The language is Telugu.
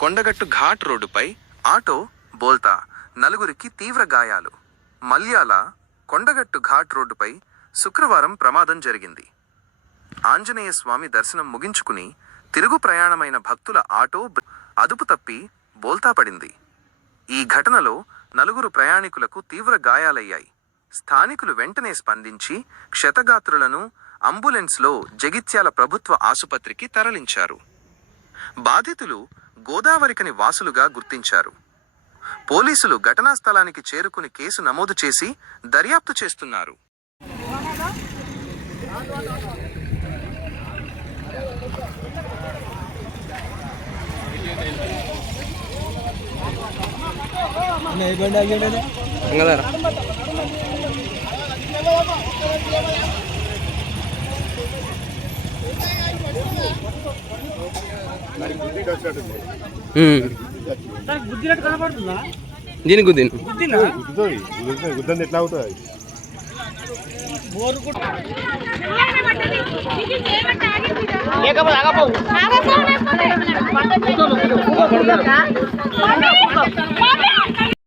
కొండగట్టు ఘాట్ రోడ్డుపై ఆటో బోల్తా. నలుగురికి తీవ్ర గాయాలు. మల్యాల కొండగట్టు ఘాట్ రోడ్డుపై శుక్రవారం ప్రమాదం జరిగింది. ఆంజనేయ స్వామి దర్శనం ముగించుకుని తిరుగు ప్రయాణమైన భక్తుల ఆటో అదుపు తప్పి బోల్తా పడింది. ఈ ఘటనలో నలుగురు ప్రయాణికులకు తీవ్ర గాయాలయ్యాయి. స్థానికులు వెంటనే స్పందించి క్షతగాత్రులను అంబులెన్స్లో జగిత్యాల ప్రభుత్వ ఆసుపత్రికి తరలించారు. బాధితులు గోదావరికని వాసులుగా గుర్తించారు. పోలీసులు ఘటనా స్థలానికి చేరుకుని కేసు నమోదు చేసి దర్యాప్తు చేస్తున్నారు. కనపడుతుందా దీనికి గుద్దిన గుద్దినా ఎట్లా అవుతుంది లేకపోతే.